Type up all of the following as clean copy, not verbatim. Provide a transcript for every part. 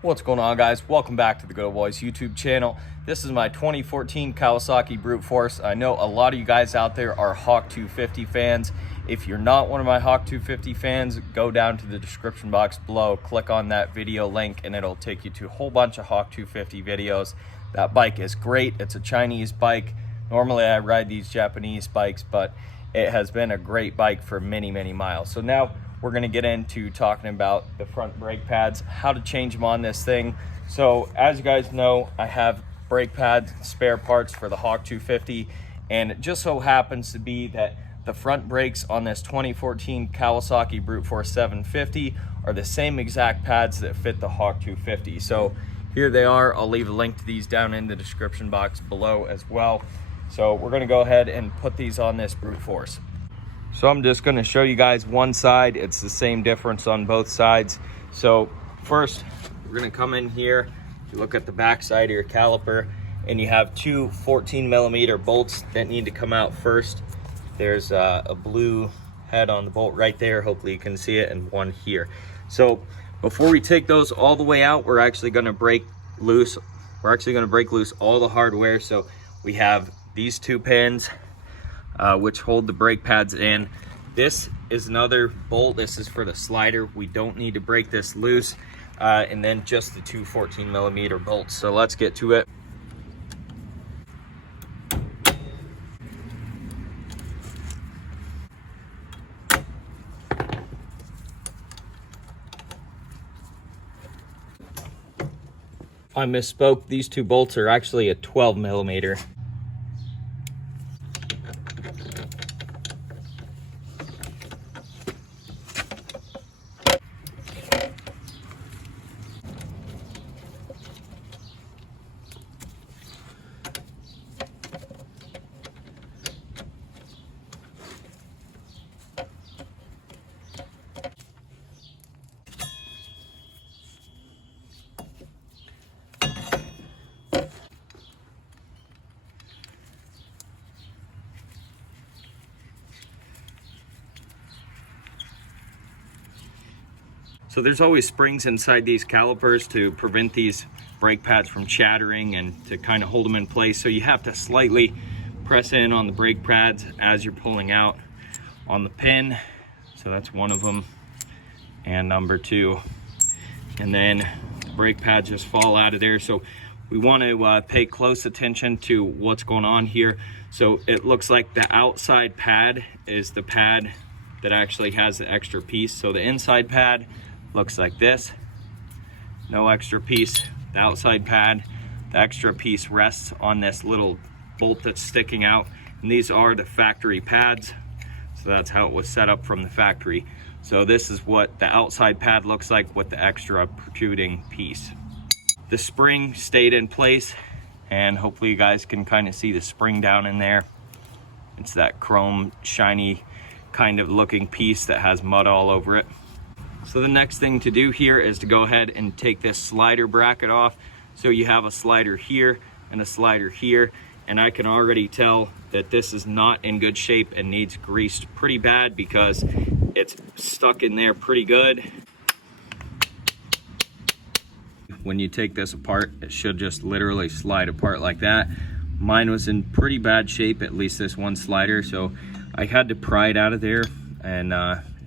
What's going on, guys? Welcome back to the Goodol'boys YouTube channel. This is my 2014 Kawasaki Brute Force. I know a lot of you guys out there are Hawk 250 fans. If you're not one of my Hawk 250 fans, go down to the description box below, click on that video link, and it'll take you to a whole bunch of Hawk 250 videos. That bike is great. It's a Chinese bike. Normally I ride these Japanese bikes, but it has been a great bike for many, many miles. So now we're going to get into talking about the front brake pads, how to change them on this thing. So as you guys know, I have brake pads, spare parts for the Hawk 250, and it just so happens to be that the front brakes on this 2014 Kawasaki Brute Force 750 are the same exact pads that fit the Hawk 250. So here they are. I'll leave a link to these down in the description box below as well. So we're going to go ahead and put these on this Brute Force. So I'm just going to show you guys one side. It's the same difference on both sides. So first, we're going to come in here. You look at the back side of your caliper, and you have two 14mm bolts that need to come out first. There's a blue head on the bolt right there. Hopefully you can see it, and one here. So before we take those all the way out, we're actually going to break loose. We're actually going to break loose all the hardware. So we have these two pins, which hold the brake pads in. This is another bolt. This is for the slider. We don't need to break this loose. And then just the two 14mm bolts. So let's get to it. I misspoke. These two bolts are actually a 12mm. So there's always springs inside these calipers to prevent these brake pads from shattering and to kind of hold them in place. So you have to slightly press in on the brake pads as you're pulling out on the pin. So that's one of them, and number two. And then the brake pads just fall out of there. So we want to pay close attention to what's going on here. So it looks like the outside pad is the pad that actually has the extra piece. So the inside pad looks like this, no extra piece. The outside pad, the extra piece rests on this little bolt that's sticking out, and these are the factory pads. So that's how it was set up from the factory. So this is what the outside pad looks like with the extra protruding piece. The spring stayed in place, and hopefully you guys can kind of see the spring down in there. It's that chrome shiny kind of looking piece that has mud all over it. So the next thing to do here is to go ahead and take this slider bracket off. So you have a slider here and a slider here, and I can already tell that this is not in good shape and needs greased pretty bad because it's stuck in there pretty good. When you take this apart, it should just literally slide apart like that. Mine was in pretty bad shape, at least this one slider, so I had to pry it out of there, and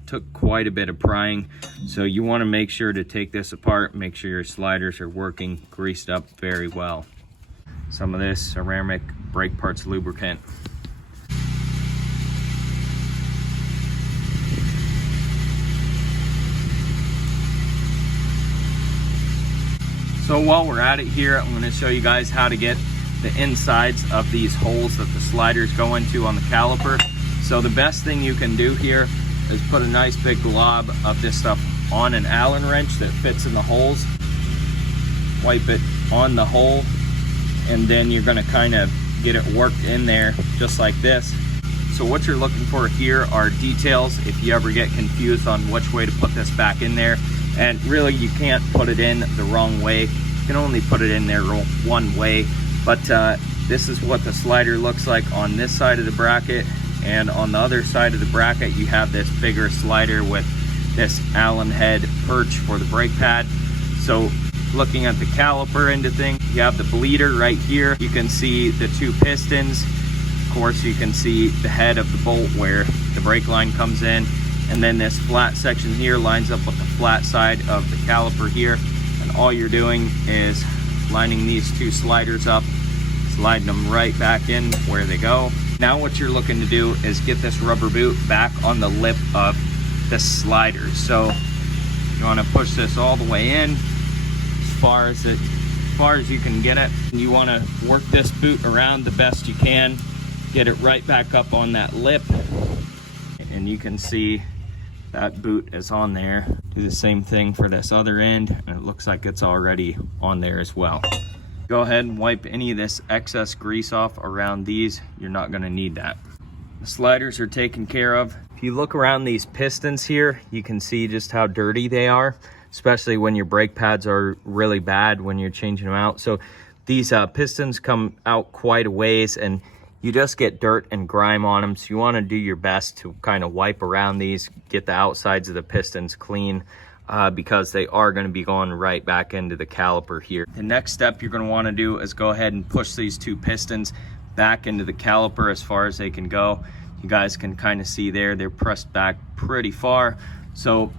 took quite a bit of prying. So you want to make sure to take this apart, make sure your sliders are working, greased up very well. Some of this ceramic brake parts lubricant. So while we're at it here, I'm going to show you guys how to get the insides of these holes that the sliders go into on the caliper. So the best thing you can do here is put a nice big glob of this stuff on an Allen wrench that fits in the holes. Wipe it on the hole, and then you're going to kind of get it worked in there just like this. So what you're looking for here are details if you ever get confused on which way to put this back in there. And really, you can't put it in the wrong way. You can only put it in there one way. But this is what the slider looks like on this side of the bracket. And on the other side of the bracket, you have this bigger slider with this Allen head perch for the brake pad. So looking at the caliper end of things, you have the bleeder right here. You can see the two pistons. Of course, you can see the head of the bolt where the brake line comes in. And then this flat section here lines up with the flat side of the caliper here. And all you're doing is lining these two sliders up, sliding them right back in where they go. Now what you're looking to do is get this rubber boot back on the lip of the slider. So you want to push this all the way in as far as you can get it. And you want to work this boot around the best you can, get it right back up on that lip. And you can see that boot is on there. Do the same thing for this other end, and it looks like it's already on there as well. Go ahead and wipe any of this excess grease off around these. You're not going to need that. The sliders are taken care of. If you look around these pistons here, you can see just how dirty they are, especially when your brake pads are really bad when you're changing them out. So these pistons come out quite a ways, and you just get dirt and grime on them. So you want to do your best to kind of wipe around these, get the outsides of the pistons clean, because they are going to be going right back into the caliper here. The next step you're going to want to do is go ahead and push these two pistons back into the caliper as far as they can go. You guys can kind of see there, they're pressed back pretty far. So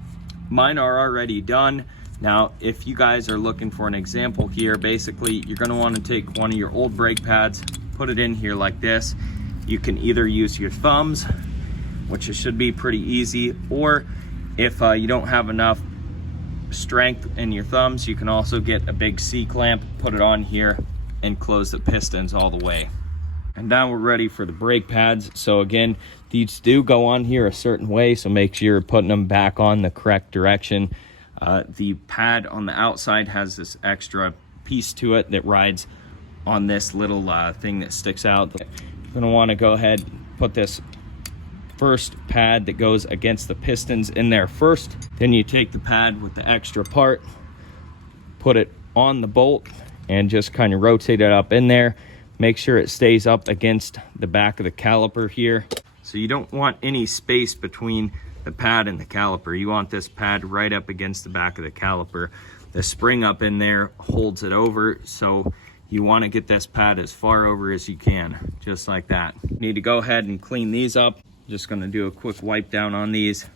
mine are already done. Now, if you guys are looking for an example here, basically you're going to want to take one of your old brake pads, put it in here like this. You can either use your thumbs, which it should be pretty easy, or if you don't have enough strength in your thumbs, you can also get a big C-clamp, put it on here, and close the pistons all the way. And now we're ready for the brake pads. So again, these do go on here a certain way, so make sure you're putting them back on the correct direction. The pad on the outside has this extra piece to it that rides on this little thing that sticks out. You're going to want to go ahead and put this first pad that goes against the pistons in there first. Then you take the pad with the extra part, put it on the bolt, and just kind of rotate it up in there. Make sure it stays up against the back of the caliper here. So you don't want any space between the pad and the caliper. You want this pad right up against the back of the caliper. The spring up in there holds it over, so you want to get this pad as far over as you can, just like that. You need to go ahead and clean these up. Just going to do a quick wipe down on these.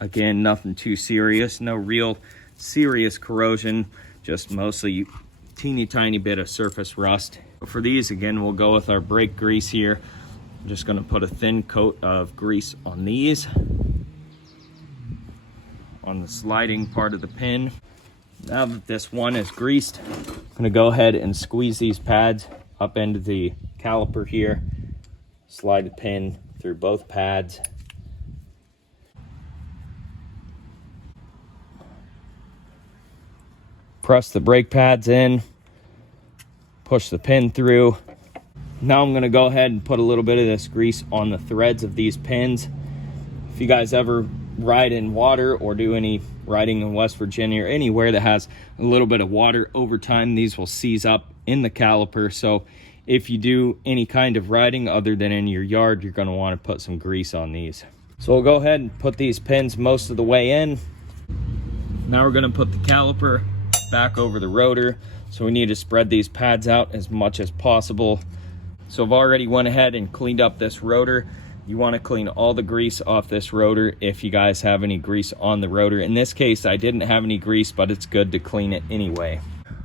Again, nothing too serious, no real serious corrosion, just mostly teeny tiny bit of surface rust. For these, again, we'll go with our brake grease here. I'm just going to put a thin coat of grease on these, on the sliding part of the pin. Now that this one is greased, I'm going to go ahead and squeeze these pads up into the caliper here. Slide the pin through both pads. Press the brake pads in. Push the pin through. Now I'm going to go ahead and put a little bit of this grease on the threads of these pins. If you guys ever ride in water or do any riding in West Virginia or anywhere that has a little bit of water, over time these will seize up in the caliper. So if you do any kind of riding other than in your yard, you're going to want to put some grease on these. So we'll go ahead and put these pins most of the way in. Now we're going to put the caliper back over the rotor. So we need to spread these pads out as much as possible. So I've already went ahead and cleaned up this rotor. You want to clean all the grease off this rotor if you guys have any grease on the rotor. In this case, I didn't have any grease, but it's good to clean it anyway.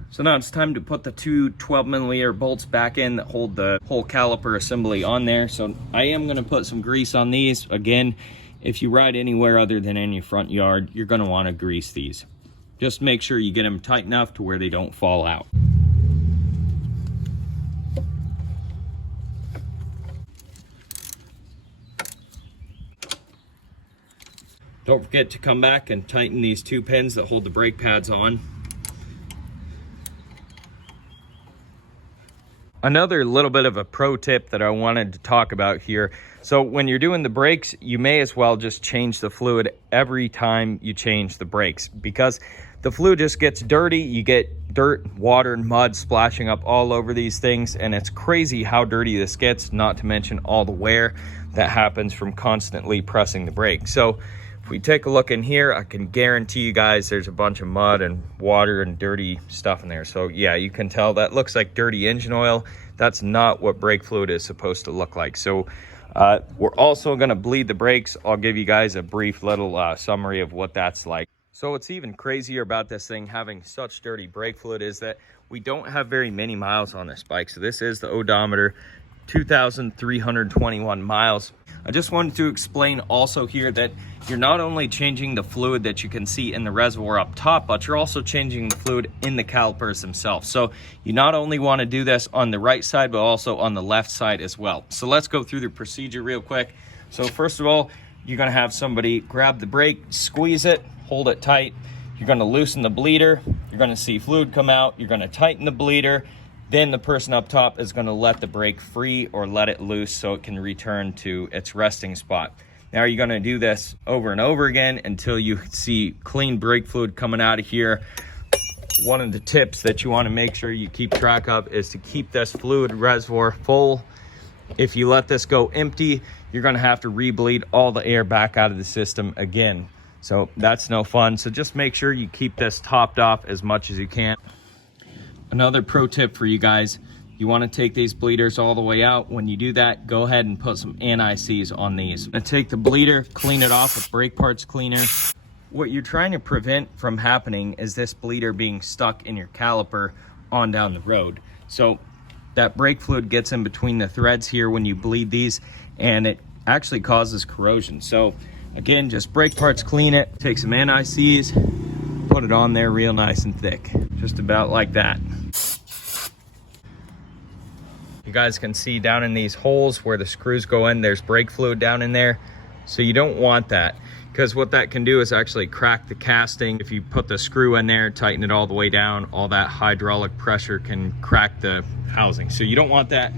So now it's time to put the two 12mm bolts back in that hold the whole caliper assembly on there. So I am going to put some grease on these. Again, if you ride anywhere other than in your front yard, you're going to want to grease these. Just make sure you get them tight enough to where they don't fall out. Don't forget to come back and tighten these two pins that hold the brake pads on. Another little bit of a pro tip that I wanted to talk about here. So when you're doing the brakes, you may as well just change the fluid every time you change the brakes, because the fluid just gets dirty. You get dirt, water, and mud splashing up all over these things, and it's crazy how dirty this gets, not to mention all the wear that happens from constantly pressing the brake. So If we take a look in here, I can guarantee you guys there's a bunch of mud and water and dirty stuff in there. So yeah, you can tell that looks like dirty engine oil. That's not what brake fluid is supposed to look like. So we're also gonna bleed the brakes. I'll give you guys a brief little summary of what that's like. So what's even crazier about this thing having such dirty brake fluid is that we don't have very many miles on this bike. So this is the odometer, 2,321 miles. I just wanted to explain also here that you're not only changing the fluid that you can see in the reservoir up top, but you're also changing the fluid in the calipers themselves. So you not only want to do this on the right side, but also on the left side as well. So let's go through the procedure real quick. So first of all, you're going to have somebody grab the brake, squeeze it, hold it tight. You're going to loosen the bleeder. You're going to see fluid come out. You're going to tighten the bleeder. Then the person up top is going to let the brake free or let it loose so it can return to its resting spot. Now you're going to do this over and over again until you see clean brake fluid coming out of here. One of the tips that you want to make sure you keep track of is to keep this fluid reservoir full. If you let this go empty, you're going to have to rebleed all the air back out of the system again. So that's no fun. So just make sure you keep this topped off as much as you can. Another pro tip for you guys, you want to take these bleeders all the way out. When you do that, go ahead and put some anti-seize on these. And take the bleeder, clean it off with brake parts cleaner. What you're trying to prevent from happening is this bleeder being stuck in your caliper on down the road. So that brake fluid gets in between the threads here when you bleed these, and it actually causes corrosion. So again, just brake parts clean it, take some anti-seize, put it on there real nice and thick, just about like that. You guys can see down in these holes where the screws go in, there's brake fluid down in there. So you don't want that, because what that can do is actually crack the casting. If you put the screw in there, tighten it all the way down, all that hydraulic pressure can crack the housing. So you don't want that.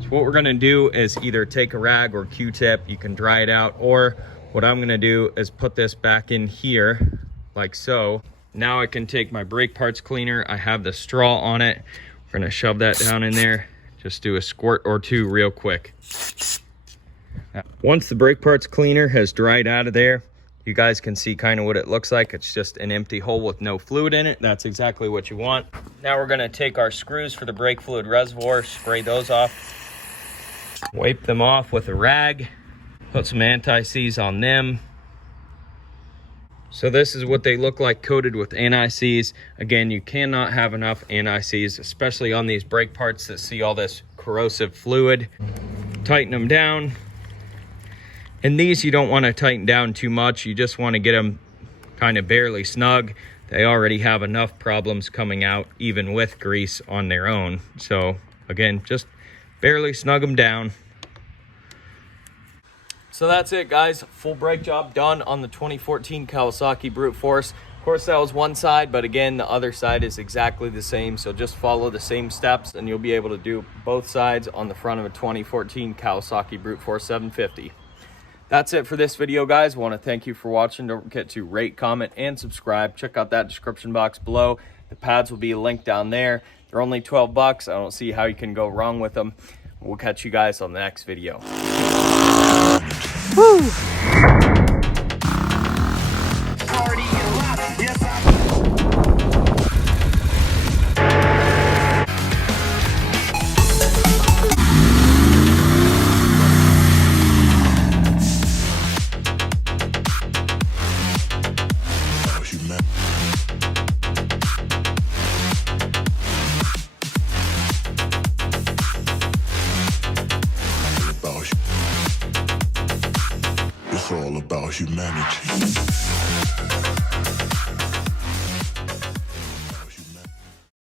So what we're gonna do is either take a rag or Q-tip, you can dry it out, or what I'm gonna do is put this back in here like so. Now I can take my brake parts cleaner. I have the straw on it. We're gonna shove that down in there. Just do a squirt or two real quick. Now, once the brake parts cleaner has dried out of there, you guys can see kind of what it looks like. It's just an empty hole with no fluid in it. That's exactly what you want. Now we're gonna take our screws for the brake fluid reservoir, spray those off, wipe them off with a rag, put some anti-seize on them. So this is what they look like coated with anti-seize. Again, you cannot have enough anti-seize, especially on these brake parts that see all this corrosive fluid. Tighten them down. And these you don't want to tighten down too much. You just want to get them kind of barely snug. They already have enough problems coming out even with grease on their own. So again, just barely snug them down. So that's it, guys. Full brake job done on the 2014 Kawasaki Brute Force. Of course, that was one side, but again, the other side is exactly the same. So just follow the same steps and you'll be able to do both sides on the front of a 2014 Kawasaki Brute Force 750. That's it for this video, guys. I want to thank you for watching. Don't forget to rate, comment, and subscribe. Check out that description box below. The pads will be linked down there. They're only 12 bucks. I don't see how you can go wrong with them. We'll catch you guys on the next video. Woo! It's all about humanity.